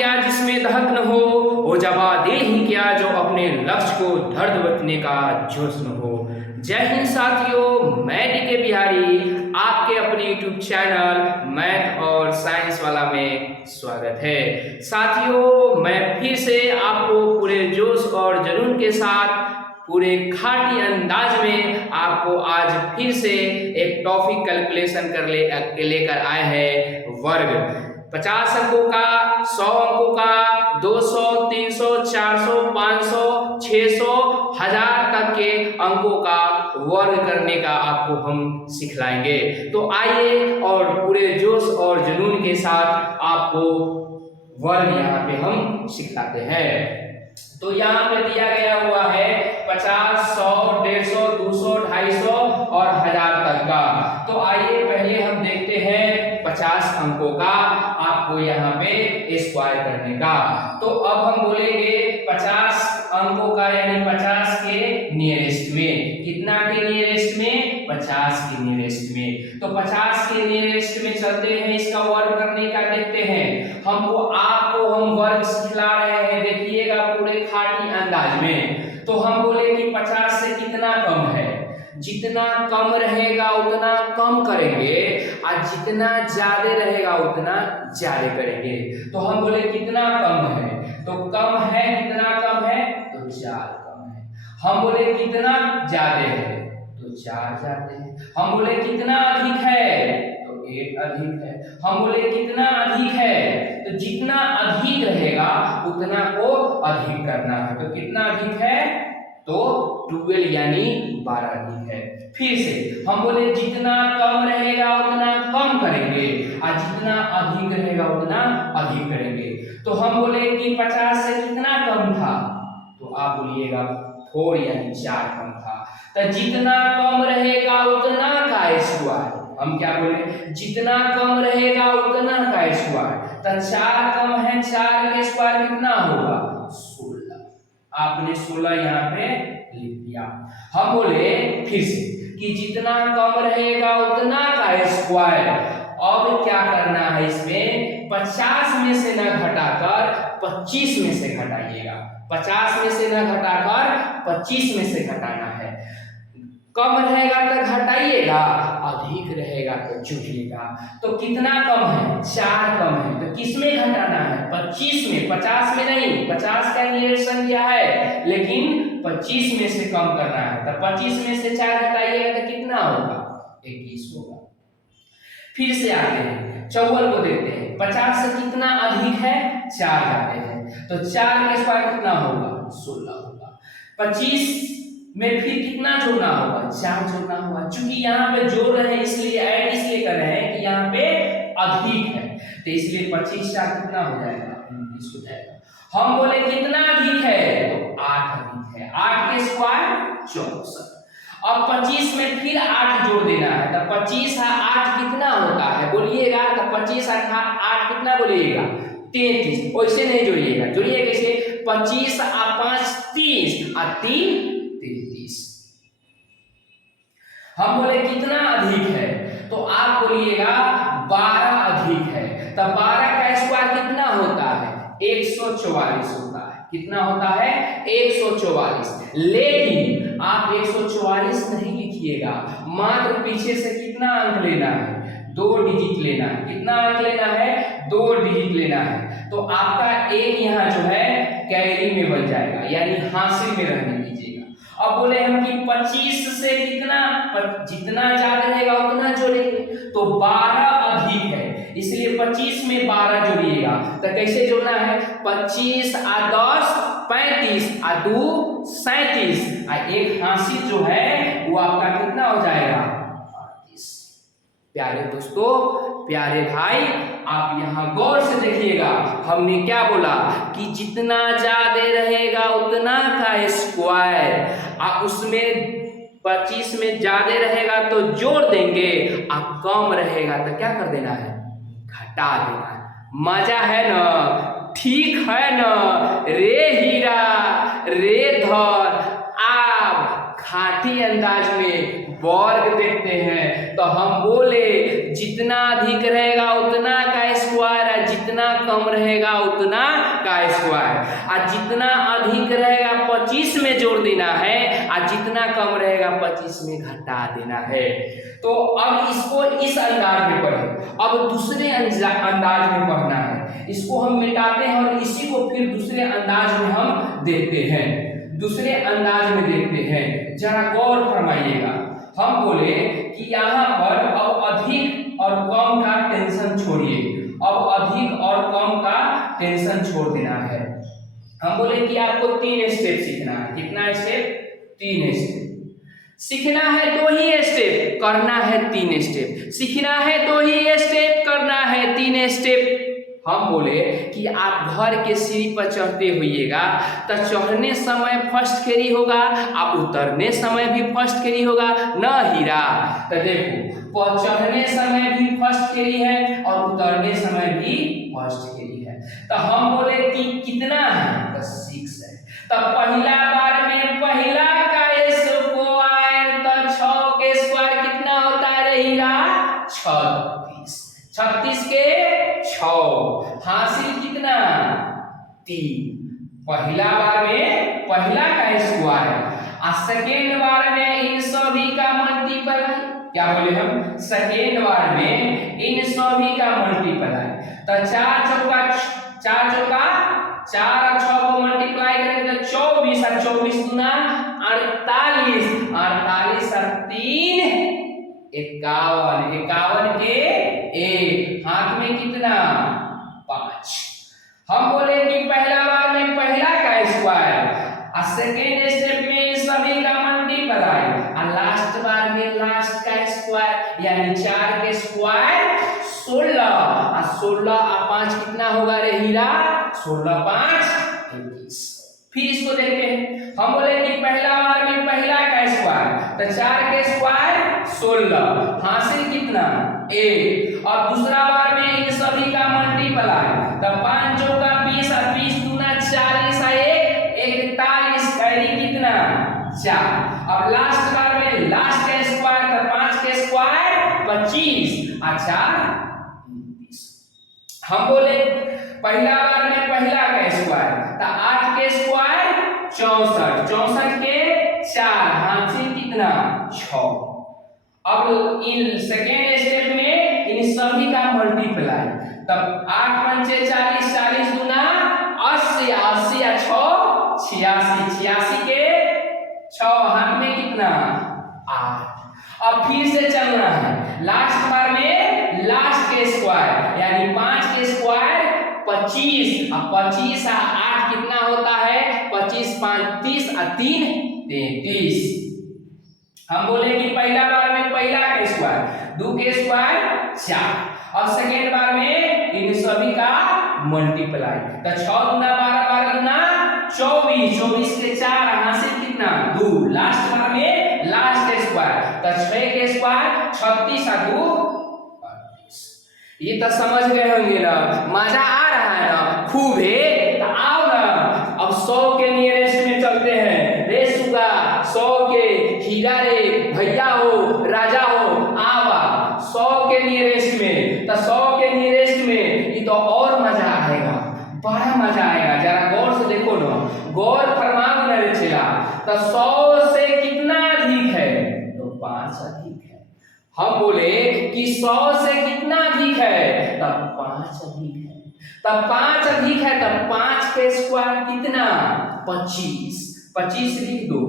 क्या जिसमें दहक न हो, वो जवा दे ही क्या जो अपने लक्ष्य को दर्द बतने का जोश न हो। जय हिंद साथियों, मैं डीके बिहारी आपके अपने यूट्यूब चैनल मैथ और साइंस वाला में स्वागत है। साथियों, मैं फिर से आपको पूरे जोश और जुनून के साथ पूरे खाटी अंदाज में आपको आज फिर से एक टॉपिक कैलकुलेशन लेकर आए हैं। वर्ग 50 अंकों का, 100 अंकों का, 200, 300, 400, 500, 600, 1000 तक के अंकों का वर्ग करने का आपको हम सिखलाएंगे। तो आइए और पूरे जोश और जुनून के साथ आपको वर्ग यहाँ पे हम सिखलाते हैं। तो यहाँ पे दिया गया हुआ है 50, 100, 150, 200, 250 और 1000 तक का। तो आइए पहले हम देखते हैं 50 अंकों का आपको यहाँ पे स्क्वायर करने का। तो अब हम बोलेंगे 50 अंकों का यानी 50 के नियरेस्ट में। कितना के नियरेस्ट में? 50 के नियरेस्ट में। तो 50 के नियरेस्ट में चलते हैं, इसका वर्ग करने का देखते हैं। आपको हम वर्ग सिखला रहे हैं, देखिएगा पूरे खाटी अंदाज में। तो हम बोले कि 50 से कितना कम है, जितना कम रहेगा उतना कम करेंगे और जितना ज्यादा रहेगा उतना ज्यादा करेंगे। तो हम बोले कितना कम है, तो कम है, कितना कम है तो 4 कम है। हम बोले कितना ज्यादा है तो 4 ज्यादा है। हम बोले कितना अधिक है तो 8 अधिक है। हम बोले कितना अधिक है, तो जितना अधिक रहेगा उतना को अधिक करना है। तो कितना अधिक है तो 12 यानी 12 अधिक है। फिर से हम बोले जितना कम रहेगा उतना कम करेंगे और जितना अधिक रहेगा उतना अधिक करेंगे। तो हम बोले कि 50 से कितना कम था, तो आप बोलिएगा 4 यानी 4 कम था। तो जितना कम रहेगा उतना का स्क्वायर, हम क्या बोले, जितना कम रहेगा उतना का स्क्वायर। तो 4 कम है, 4 के स्क्वायर कितना होगा 16। आपने 16 यहाँ पे लिख दिया। हम बोले फिर से कि जितना कम रहेगा उतना का स्क्वायर। अब क्या करना है इसमें, 50 में से न घटाकर 25 में से घटाइएगा। 50 में से न घटाकर 25 में से घटाना है। कम रहेगा तो घटाइएगा, अधिक रहेगा तो जोड़िएगा। तो कितना कम है, 4 कम है, तो किस में घटाना है 25 में, 50 में नहीं। 50 का नियरेस्ट संख्या है लेकिन 25 में से कम करना है। तो 25 में से 4 घटाइएगा तो कितना होगा 21 होगा। फिर से आते हैं 54 को देखते हैं। 50 से कितना अधिक है 4 जाते हैं, तो 4 के स्क्वायर कितना होगा 16 होगा। 25 में फिर कितना जोड़ना होगा 4 जोड़ना होगा। चूंकि यहाँ पे जोड़ रहे हैं इसलिए ऐड इसलिए कर रहे हैं कि यहाँ पे अधिक है, तो इसलिए 25 4 कितना हो जाएगा 29 हो जाएगा। हम बोले कितना अधिक है तो 8 अधिक है। 8 के स्क्वायर 64। अब 25 में फिर 8 जोड़ देना है। तो 25 और 8 कितना होता है बोलिएगा, तो 25 और 8 कितना बोलिएगा 33। वैसे नहीं जोड़िएगा, जोड़िए कैसे, 25 और 5 30 और 3 33। हम बोले कितना अधिक है, तो आप बोलिएगा 12 अधिक है। तो 12 का स्क्वायर कितना होता है 144 होता है। कितना होता है 144। लेकिन आप 144 नहीं लिखिएगा, मात्र पीछे से कितना अंक लेना है 2 डिजिट लेना है। कितना अंक लेना है 2 डिजिट लेना है। तो आपका एक यहाँ जो है कैरी में बन जाएगा, यानी हासिल में रहने दीजिएगा। अब बोले हम कि 25 से कितना, जितना ज्यादा रहेगा उतना जोड़ेंगे। तो 12 अधिक है इसलिए 25 में 12 जोड़िएगा। तो कैसे जोड़ना है, 25 और 10 35 और 2 37 और एक हासिल जो है वो आपका कितना हो जाएगा 38। प्यारे दोस्तों, प्यारे भाई, आप यहाँ गौर से देखिएगा। हमने क्या बोला कि जितना ज्यादा रहेगा उतना का स्क्वायर, और उसमें 25 में ज्यादा रहेगा तो जोड़ देंगे और कम रहेगा तो क्या कर देना है घटा देना है। मजा है ना, ठीक है ना रे हीरा रे धर। आप खाटी अंदाज में वर्ग देखते हैं तो हम बोले जितना अधिक रहेगा उतना का स्क्वायर है, जितना जितना कम रहेगा उतना का स्क्वायर, और जितना अधिक रहेगा 25 में जोड़ देना है, और जितना कम रहेगा 25 में घटा देना है। तो अब इसको इस अंदाज में पढ़ें। अब दूसरे अंदाज में पढ़ना है, इसको हम मिटाते हैं और इसी को फिर दूसरे अंदाज में हम देखते हैं। दूसरे अंदाज में देखते हैं, जरा गौर फरमाइएगा। हम बोले कि यहाँ पर अब अधिक और कम का टेंशन छोड़िए, अब अधिक और कम का टेंशन छोड़ देना है। हम बोले कि आपको 3 स्टेप सीखना है। कितना स्टेप? 3 स्टेप। सीखना है 2 ही स्टेप, करना है 3 स्टेप। सीखना है 2 ही स्टेप, करना है 3 स्टेप। हम बोले कि आप घर के सीढ़ी पर चढ़ते होइएगा तो चढ़ने समय फर्स्ट कैरी होगा, आप उतरने समय भी फर्स्ट कैरी होगा न हीरा। तो देखो, चढ़ने समय भी फर्स्ट कैरी है और उतरने समय भी फर्स्ट कैरी है। तो हम बोले कि कितना है? तो 6 है। तो पहला बार में पहला का स्क्वायर, तो 6 के स्क्वायर कितना होता है हीरा? 36। 36 के 6 हासिल कितना? 3। पहला बार में पहला का स्क्वायर, और सेकेंड बार में इन सभी का मल्टीप्लाई। क्या बोले हम? सेकेंड बार में इन सभी का मल्टीप्लाई। तो 4 चौका 4 और 6 को मल्टीप्लाई करेंगे तो 24, और 24 गुना 48, 48 और 3 51, 51 के 1, हाथ में कितना? 5। हम बोले कि पहला बार में पहला का स्क्वायर, और सेकेंड स्टेप में इन सभी का मल्टीप्लाई, और लास्ट बार में लास्ट का स्क्वायर, यानी 4 के स्क्वायर 16, और 16 और 5 कितना होगा रे हीरा? 16 5 21। फिर इसको देखते हैं। हम बोले कि पहला बार में पहला का स्क्वायर, तो 4 के स्क्वायर 16, हासिल कितना? 1, और दूसरा बार में इन सभी का मल्टीप्लाई, तो 5 चौका 20, और 20 दूना 40, और 1 41, कैरी कितना? 4। अब लास्ट बार में लास्ट का स्क्वायर, तो 5 के स्क्वायर 25, और 4 29। हम बोले पहला बार में पहला का स्क्वायर, तो 8 के स्क्वायर 64, 64 के 4, हासिल कितना? 6। अब इन सेकेंड स्टेप में इन सभी का मल्टीप्लाई, तब 8 पंचे 40, 40 गुना 80, 80 और 6 86, 86 के 6, हाथ में कितना? 8। अब फिर से चलना है। लास्ट बार में लास्ट के स्क्वायर, यानी 5 के स्क्वायर 25, और 25 और 8 कितना होता है? 25 5 30, और 3 33। हम बोले कि पहला बार में पहला का स्क्वायर, 2 के स्क्वायर 4, और सेकेंड बार में इन सभी का मल्टीप्लाई, तो 6 गुना 12, 12 गुना 24, 24 के 4, हासिल कितना? 2। लास्ट बार में लास्ट के स्क्वायर, तो 6 के स्क्वायर 36, और 2 38। ये तो समझ गए होंगे ना? मजा आ रहा है ना? खूब है। तो आओ ना, अब 100 के नियरेस्ट में चलते हैं। रे सुगा 100 के हीरा रे भैया हो राजा हो आवा 100 के नियरेस्ट में। तो 100 के नियरेस्ट में ये तो और मजा आएगा, बड़ा मजा आएगा। जरा गौर से देखो ना, गौर फरमाओ ना रे चेला। तो 100 से कितना अधिक है? तो 5 अधिक है। हम बोले कि 100 से कितना अधिक है? तब 5 अधिक है। तब 5 अधिक है, तब 5 के स्क्वायर कितना? 25। 25 लिख दो,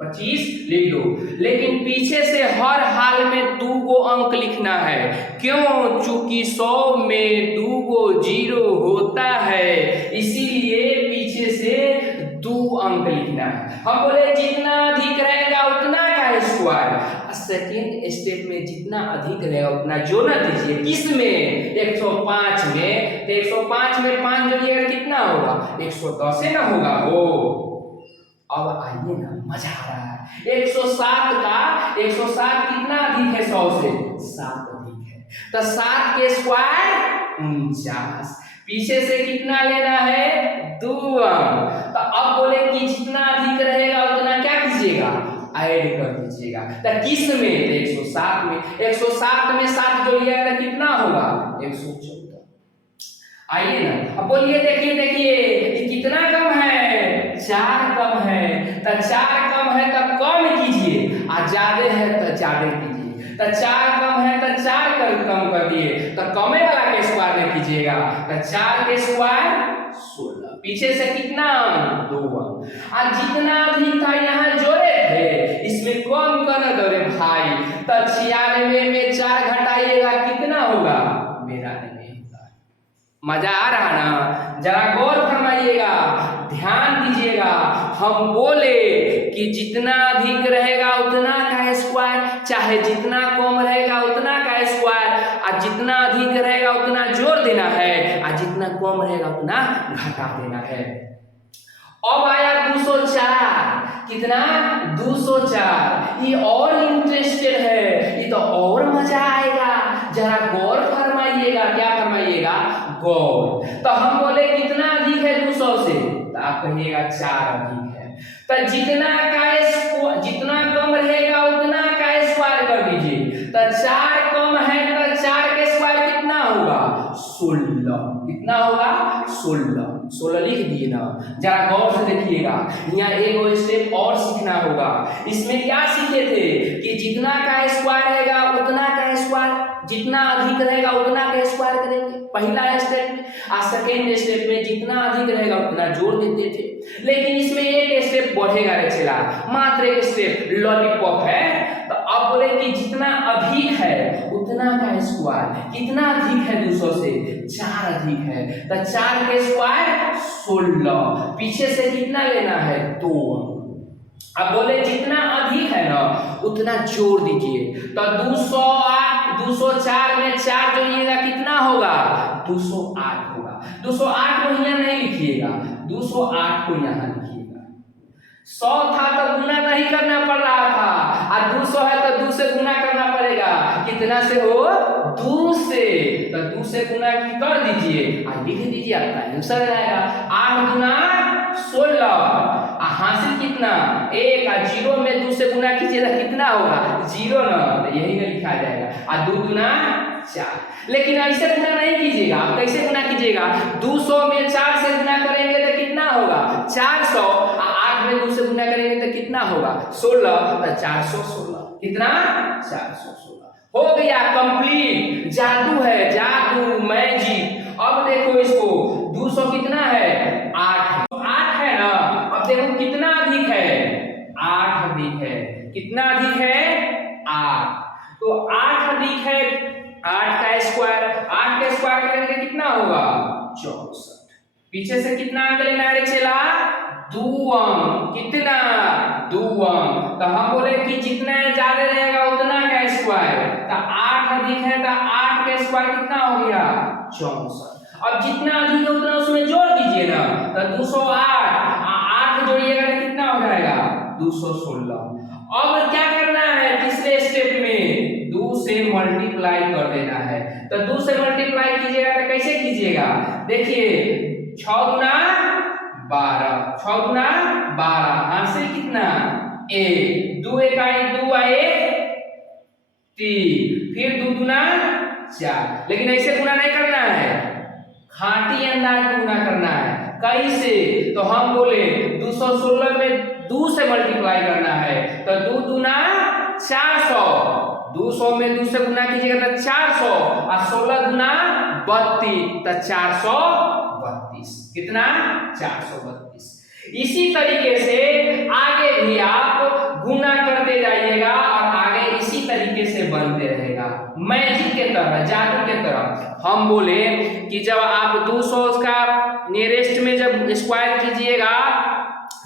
25 लिख दो। लेकिन पीछे से हर हाल में 2 गो अंक लिखना है। क्यों? चूंकि 100 में 2 गो 0 होता है, इसीलिए पीछे से 2 अंक लिखना है। हम बोले जितना अधिक रहेगा उतना का स्क्वायर। सेकेंड स्टेप में जितना अधिक रहेगा उतना जोड़ दीजिए। किस में? 105 में। तो 105 में 5 जोड़िएगा कितना होगा? 110 से ना होगा वो। अब आइए ना, मजा आ रहा है। 107 का 107 कितना अधिक है 100 से? 7 अधिक है। तो 7 के स्क्वायर 49। पीछे से कितना लेना है? 2 अंक। तो अब बोले कि जितना अधिक रहेगा उतना क्या कीजिएगा? ऐड कर दीजिएगा। तो किस में? 107 में। 107 में 7 जोड़िएगा तो कितना होगा? 114। आइए ना, अब बोलिए, देखिए देखिए ये कितना कम है, 4 कम है। तो 4 कम है तो कम कीजिए, और ज्यादा है तो ज्यादा कीजिए। तो 4 कम है तो 4 कम कर दिए, तो कमे वाला के स्क्वायर में कीजिएगा। तो 4 के स्क्वायर 16, पीछे से कितना 2 और जितना भी था यहाँ जोड़े थे इसमें कम कर दो रे भाई। तो 96 में 4 घटाइएगा कितना होगा, 92। मजा आ रहा ना, जरा गौर फरमाइएगा, ध्यान दीजिएगा। हम बोले कि जितना अधिक रहेगा उतना का स्क्वायर, चाहे जितना कम रहेगा उतना का स्क्वायर, और जितना अधिक रहेगा उतना जोड़ देना है, और जितना कम रहेगा उतना घटा देना है। अब आया 204, कितना 204। ये और इंटरेस्टेड है, ये तो और मजा आएगा, जरा गौर फरमाइएगा। क्या फरमाइएगा, गौर। तो हम बोले कितना अधिक है 200 से, तो आप कहिएगा 4 अधिक है। तो जितना कम रहेगा उतना का स्क्वायर कर दीजिए। तो 4 कम है तो 4 के स्क्वायर कितना होगा, 16। कितना होगा, 16। 16 लिख दिए ना, जरा गौर से देखिएगा। यहाँ एक स्टेप और सीखना होगा। इसमें क्या सीखे थे कि जितना का स्क्वायर रहेगा उतना का स्क्वायर, जितना अधिक रहेगा उतना का स्क्वायर करेंगे पहला स्टेप में, और सेकेंड स्टेप में जितना अधिक रहेगा उतना जोड़ देते थे। लेकिन इसमें एक स्टेप बढ़ेगा रे चला, मात्र एक स्टेप लॉलीपॉप है। तो अब बोले कि जितना अधिक है उतना का स्क्वायर, कितना अधिक है 200 से, 4 अधिक है। तो 4 के स्क्वायर 16, पीछे से कितना लेना है, 2। अब बोले जितना अधिक है ना उतना जोड़ दीजिए। तो 204 में 4 जोड़िएगा कितना होगा, 208 होगा। 208 को यहाँ नहीं लिखिएगा, 208 को यहाँ लिखिएगा। 100 था तो गुना नहीं करना पड़ रहा था, और 200 है तो 2 से गुना करना पड़ेगा। कितना से हो, 2 से। तो 2 से गुना कर दीजिए और लिख दीजिए, आपका आंसर आएगा 8 गुना 16। हासिल कितना, 1, और 0 में 2 से गुना कीजिएगा कितना होगा, 0 ना, तो यही में लिखा जाएगा। और 2 गुना 4। लेकिन ऐसे गुना नहीं कीजिएगा, आप कैसे गुना कीजिएगा, 200 में 4 से गुना करेंगे तो कितना होगा, 400, और 8 में 2 से गुना करेंगे तो कितना होगा, 16, तो 416। कितना, 416 हो गया कंप्लीट। जादू है, जादू, मैजिक। अब देखो इसको, 200 कितना है, 8 है ना। अब देखो कितना अधिक है, 8 अधिक है। कितना अधिक है, 8। तो 8 अधिक है, 8 का स्क्वायर, 8 का स्क्वायर करेंगे कितना होगा, 64। पीछे से कितना अंक लेना है चला, 2 अंक। कितना, 2 अंक। तो हम बोले कि जितना ज्यादा रहेगा उतना का स्क्वायर। तो 8 अधिक है तो 8 का स्क्वायर कितना हो गया, 64। अब जितना अधिक है उतना उसमें जोड़ दीजिए ना। तो 208, 8 जोड़िएगा तो कितना हो जाएगा, 216। अब क्या करना है, तीसरे स्टेप में 2 से मल्टीप्लाई कर देना है। तो 2 से मल्टीप्लाई कीजिएगा तो कैसे कीजिएगा, देखिए 6 गुना 12, 6 गुना 12, हासिल कितना, 1, 2 इकाई 2 आए 3, फिर 2 गुना 4। लेकिन ऐसे गुना नहीं करना है, खाटी अंदाज में गुना करना है। कैसे, तो हम बोले 216 में 2 से मल्टीप्लाई करना है। तो 2 दूना 400, 200 में 2 से गुना कीजिएगा तो 400, और 16 गुना 32, तो 432। कितना, 432। इसी तरीके से आगे भी आप गुना करते जाइएगा और आगे इसी तरीके से बनते रहेगा, मैजिक के तरह, जादू के तरह। हम बोले कि जब आप 200 का नियरेस्ट में जब स्क्वायर कीजिएगा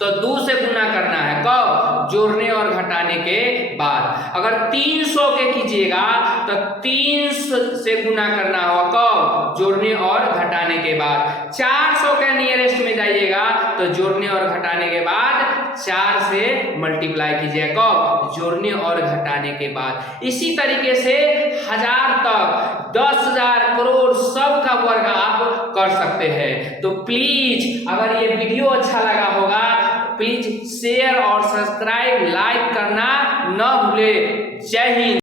तो 2 से गुना करना है, कब, जोड़ने और घटाने के बाद। अगर 300 के कीजिएगा तो 3 से गुना करना होगा, कब, जोड़ने और घटाने के बाद। 400 के नियरेस्ट में जाइएगा तो जोड़ने और घटाने के बाद 4 से मल्टीप्लाई कीजिएगा, कब, जोड़ने और घटाने के बाद। इसी तरीके से 1000 तक, 10,000, करोड़, सब का वर्ग आप कर सकते हैं। तो प्लीज अगर ये वीडियो अच्छा लगा होगा प्लीज शेयर और सब्सक्राइब, लाइक करना न भूले। जय हिंद।